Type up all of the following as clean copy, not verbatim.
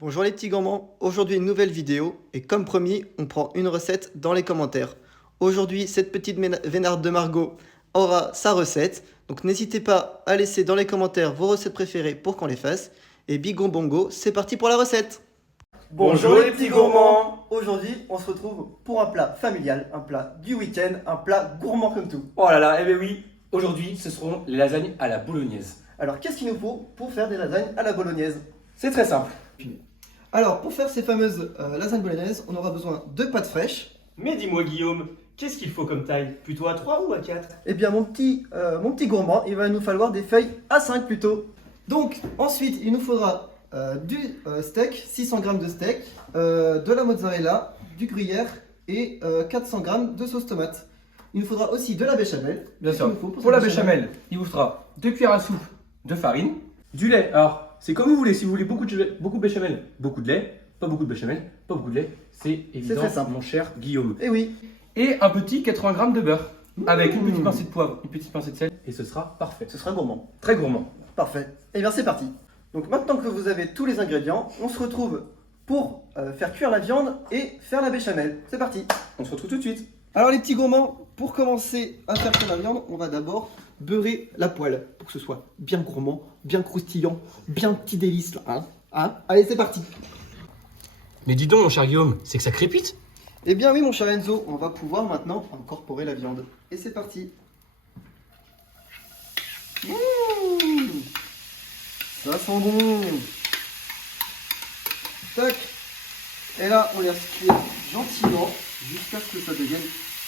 Bonjour les petits gourmands, aujourd'hui une nouvelle vidéo et comme promis on prend une recette dans les commentaires. Aujourd'hui cette petite vénarde de Margot aura sa recette, donc n'hésitez pas à laisser dans les commentaires vos recettes préférées pour qu'on les fasse. Et Bigon Bongo, c'est parti pour la recette. Bonjour les petits gourmands. Aujourd'hui on se retrouve pour un plat familial, un plat du week-end, un plat gourmand comme tout. Oh là là, eh bien oui, aujourd'hui ce seront les lasagnes à la bolognaise. Alors qu'est-ce qu'il nous faut pour faire des lasagnes à la bolognaise? C'est très simple. Alors pour faire ces fameuses lasagnes bolognaises, on aura besoin de pâtes fraîches. Mais dis-moi Guillaume, qu'est-ce qu'il faut comme taille? Plutôt à 3 ou à 4? Eh bien mon petit gourmand, il va nous falloir des feuilles A5 plutôt. Donc ensuite il nous faudra du steak, 600 g de steak, de la mozzarella, du gruyère et 400 g de sauce tomate. Il nous faudra aussi de la béchamel. Bien Qu'est-ce sûr. qu'il nous faut Pour la cette béchamel, il vous faudra 2 cuillères à soupe de farine, du lait. Alors, c'est comme vous voulez. Si vous voulez beaucoup de béchamel, beaucoup de lait. Pas beaucoup de béchamel, pas beaucoup de lait. C'est évident, très simple. mon cher Guillaume. Eh oui. Et un petit 80 g de beurre avec une petite pincée de poivre, une petite pincée de sel et ce sera parfait. Ce sera gourmand. Très gourmand. Parfait. Eh bien c'est parti. Donc maintenant que vous avez tous les ingrédients, on se retrouve pour faire cuire la viande et faire la béchamel. C'est parti. On se retrouve tout de suite. Alors les petits gourmands, pour commencer à faire cuire la viande, on va d'abord beurrer la poêle pour que ce soit bien gourmand, bien croustillant, bien petit délice là. Hein. Allez, c'est parti. Mais dis donc, mon cher Guillaume, c'est que ça crépite. Eh bien oui mon cher Enzo, on va pouvoir maintenant incorporer la viande. Et c'est parti. Mmh, ça sent bon. Tac. Et là on laisse cuire gentiment jusqu'à ce que ça devienne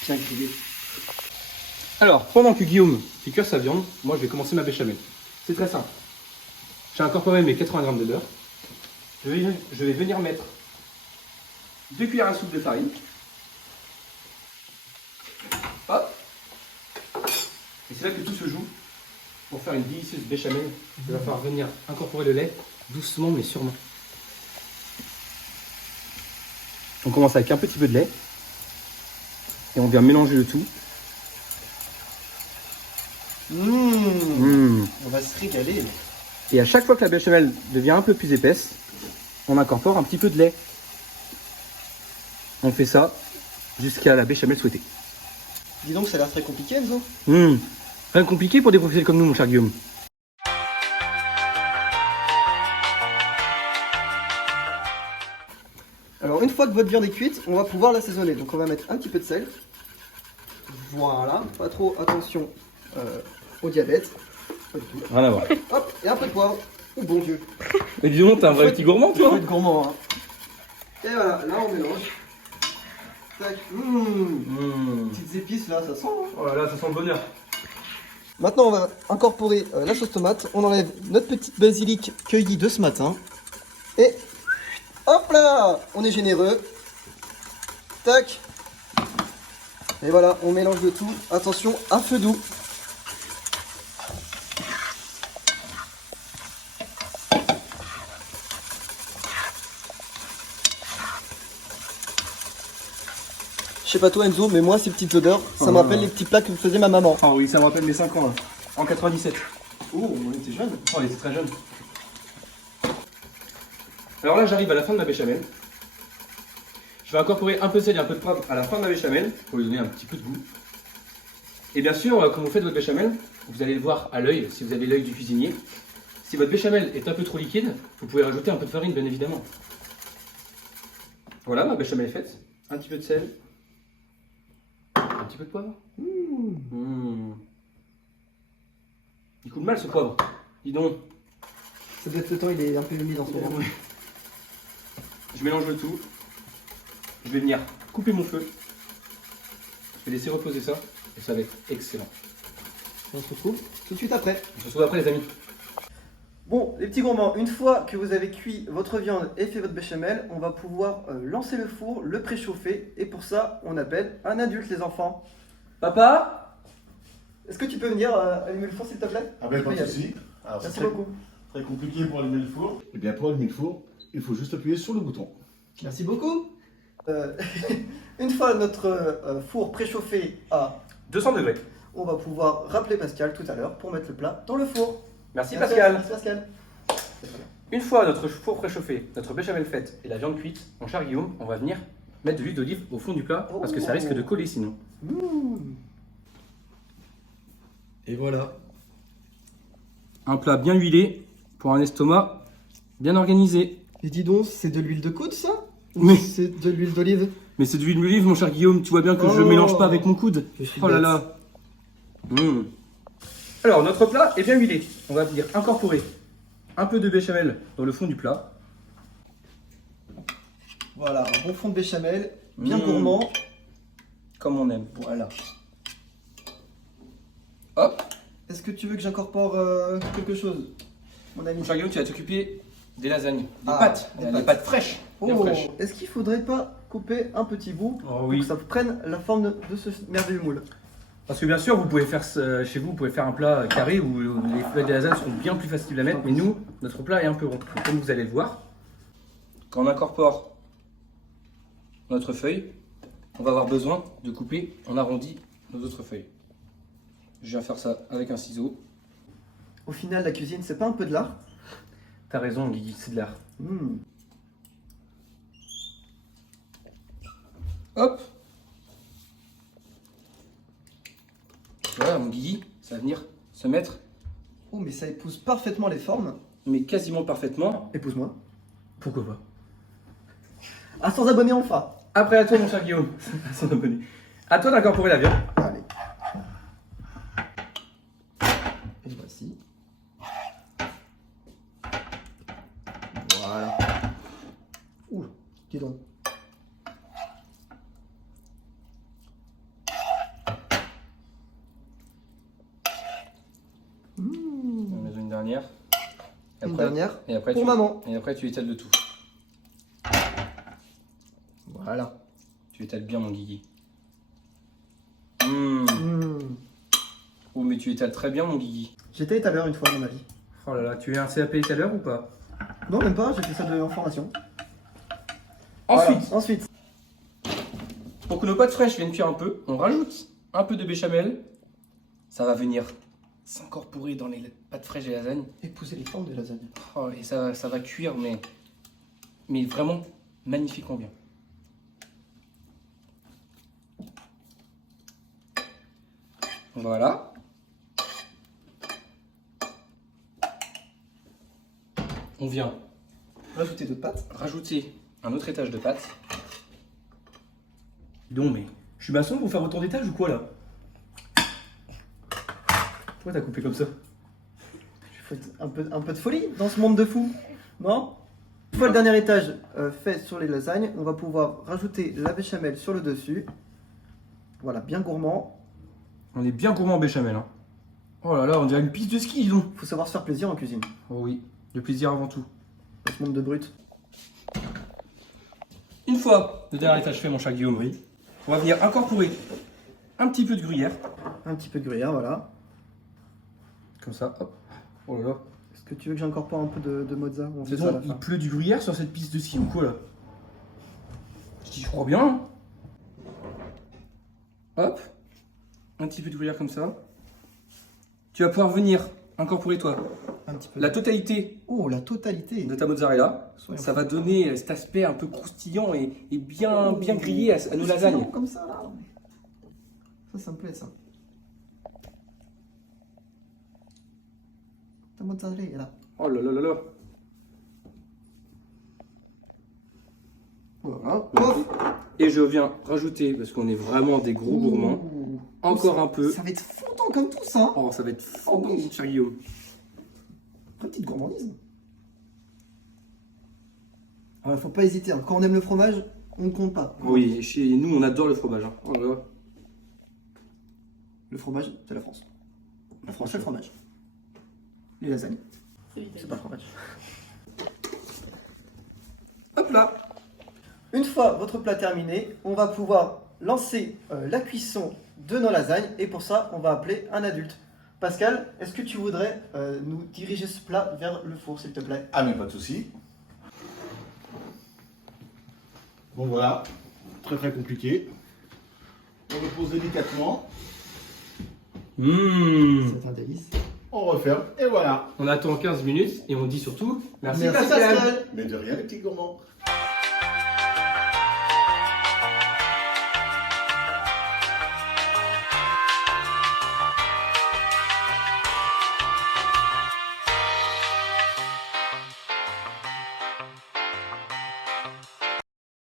bien grillé. Alors, pendant que Guillaume fait cuire sa viande, moi je vais commencer ma béchamel. C'est très simple. J'ai incorporé mes 80 g de beurre. Je vais venir mettre 2 cuillères à soupe de farine. Hop. Et c'est là que tout se joue. Pour faire une délicieuse béchamel, il va falloir venir incorporer le lait doucement mais sûrement. On commence avec un petit peu de lait. Et on vient mélanger le tout. On va se régaler. Et à chaque fois que la béchamel devient un peu plus épaisse, on incorpore un petit peu de lait. On fait ça jusqu'à la béchamel souhaitée. Dis donc ça a l'air très compliqué Enzo. Rien de compliqué pour des professionnels comme nous, mon cher Guillaume. Alors une fois que votre viande est cuite, on va pouvoir l'assaisonner. Donc on va mettre un petit peu de sel. Voilà, pas trop attention au diabète. Pas du tout. Rien à voir. Hop, et un peu de poivre. Oh bon Dieu. Mais dis donc, t'es un vrai petit gourmand, Faut toi. être gourmand. Hein. Et voilà, là on mélange. Tac. Petites épices là, ça sent. Hein. Oh là là, ça sent le bonheur. Maintenant on va incorporer la sauce tomate. On enlève notre petite basilic cueillie de ce matin. Et hop là, on est généreux. Tac. Et voilà, on mélange le tout. Attention, à feu doux. Je sais pas toi Enzo, mais moi ces petites odeurs, ça me rappelle les petits plats que faisait ma maman. Ah oui, ça me rappelle mes 5 ans, là. En 97. Oh, on était jeunes. Oh, il était très jeune. Alors là, j'arrive à la fin de ma béchamel. Je vais incorporer un peu de sel et un peu de poivre à la fin de ma béchamel pour lui donner un petit peu de goût. Et bien sûr, quand vous faites votre béchamel, vous allez le voir à l'œil, si vous avez l'œil du cuisinier. Si votre béchamel est un peu trop liquide, vous pouvez rajouter un peu de farine, bien évidemment. Voilà, ma béchamel est faite. Un petit peu de sel. Un petit peu de poivre. Il coule mal ce poivre. Dis donc. Ça doit être le temps, il est un peu humide en ce moment. Je mélange le tout. Je vais venir couper mon feu. Je vais laisser reposer ça et ça va être excellent. On se retrouve tout de suite après. On se retrouve après, les amis. Bon, les petits gourmands, une fois que vous avez cuit votre viande et fait votre béchamel, on va pouvoir lancer le four, le préchauffer. Et pour ça, on appelle un adulte, les enfants. Papa? Est-ce que tu peux venir allumer le four, s'il te plaît? Ah ben Tu peux pas y de aller. souci. Alors, Merci c'est beaucoup. très compliqué pour allumer le four. Et bien pour allumer le four, il faut juste appuyer sur le bouton. Merci beaucoup. Une fois notre four préchauffé à 200 degrés. on va pouvoir rappeler Pascal tout à l'heure pour mettre le plat dans le four. Merci Pascal. Merci Pascal. Une fois notre four préchauffé, notre béchamel faite et la viande cuite, mon cher Guillaume, on va venir mettre de l'huile d'olive au fond du plat parce que ça risque de coller sinon. Et voilà. Un plat bien huilé pour un estomac bien organisé. Et dis donc, c'est de l'huile de coude ça? Mais- C'est de l'huile d'olive? Mais c'est de l'huile d'olive, mon cher Guillaume, tu vois bien que je Oh. mélange pas avec mon coude. Je suis Oh là bête. là. Alors, notre plat est bien huilé. On va venir incorporer un peu de béchamel dans le fond du plat. Voilà, un bon fond de béchamel, bien Mmh. gourmand. Comme on aime. Voilà. Hop. Est-ce que tu veux que j'incorpore quelque chose, mon ami? Mon cher Guillaume, tu vas t'occuper des lasagnes, des Ah, pâtes, des des pâtes. pâtes fraîches. Bien Oh, fraîches. est-ce qu'il faudrait pas couper un petit bout Oh pour oui. que ça prenne la forme de ce merveilleux moule? Parce que bien sûr, vous pouvez faire chez vous, vous pouvez faire un plat carré où les feuilles de lasagne seront bien plus faciles à mettre. Mais nous, notre plat est un peu rond. Donc, comme vous allez le voir, quand on incorpore notre feuille, on va avoir besoin de couper en arrondi nos autres feuilles. Je viens faire ça avec un ciseau. Au final, la cuisine, c'est pas un peu de l'art? T'as raison, Guigui, c'est de l'art. Mmh. Hop. Voilà, mon Guigui, ça va venir se mettre, Oh, mais ça épouse parfaitement les formes. mais quasiment parfaitement. Épouse-moi. Pourquoi pas? À 100 abonnés, on le fera. Après à toi, mon cher Guillaume, à son abonné. À toi d'incorporer la viande. Allez. Et voici. Voilà. Ouh, dis donc. On en met une dernière. Et Une après- dernière Et après, pour tu, maman. et après, tu étales le tout. Voilà. Tu étales bien, mon Guigui. Mmh. Oh, mais tu étales très bien, mon Guigui. J'étais étaleur une fois dans ma vie. Oh là là, tu es un CAP étaleur ou pas? Non, même pas, j'ai fait ça de en formation. Ensuite, Voilà, ensuite. pour que nos pâtes fraîches viennent cuire un peu, on rajoute un peu de béchamel. Ça va venir s'incorporer dans les pâtes fraîches et lasagnes. Épouser les formes des lasagnes. Oh, et ça va cuire, mais vraiment magnifiquement bien. Voilà. On vient Rajouter d'autres pâtes. rajouter un autre étage de pâtes. Donc, mais je suis maçon pour faire autant d'étages ou quoi là? Pourquoi t'as coupé comme ça? Il faut un peu de folie dans ce monde de fous, non? Une fois le dernier étage fait sur les lasagnes, on va pouvoir rajouter la béchamel sur le dessus. Voilà, bien gourmand. On est bien gourmand en béchamel. Hein. Oh là là, on dirait une piste de ski, dis donc. Faut savoir se faire plaisir en cuisine. Oh oui, le plaisir avant tout. Dans ce monde de brut. Une fois le dernier étage fait, mon cher Guillaume, oui, on va venir incorporer un petit peu de gruyère. Un petit peu de gruyère, voilà. Comme ça, hop. Oh là là. Est-ce que tu veux que j'incorpore un peu de mozza? On fait Dis ça à donc, la il fin. pleut du gruyère sur cette piste de ski ou quoi là? Je crois bien. Hein. Hop. Un petit peu de gruyère comme ça. Tu vas pouvoir venir incorporer toi Un petit peu. la totalité Oh, la totalité. de ta mozzarella. Soyons Ça va donner cet aspect un peu croustillant et bien grillé à nos lasagnes. Comme ça, là. Ça me plaît, ça. Ta mozzarella est là. Oh là là là là. Voilà. Pof. Et je viens rajouter, parce qu'on est vraiment des gros gourmands, Ouh. encore un peu. Ça va être fondant comme tout ça. Oh, ça va être fondant, mon cher Guillaume. Petite gourmandise. Alors, faut pas hésiter. Hein. Quand on aime le fromage, on ne compte pas. Oui, et chez nous, on adore le fromage. Hein. Oh là là. Le fromage, c'est la France. La France, c'est le fromage. Les lasagnes, c'est pas le fromage. Hop là. Une fois votre plat terminé, on va pouvoir lancer la cuisson de nos lasagnes. Et pour ça, on va appeler un adulte. Pascal, est-ce que tu voudrais nous diriger ce plat vers le four, s'il te plaît? Ah, mais pas de souci. Bon, voilà. Très très compliqué. On le pose délicatement. Mmh. C'est un délice. on referme et voilà. On attend 15 minutes et on dit surtout merci, Merci Pascal. Pascal. Mais de rien les petits gourmands.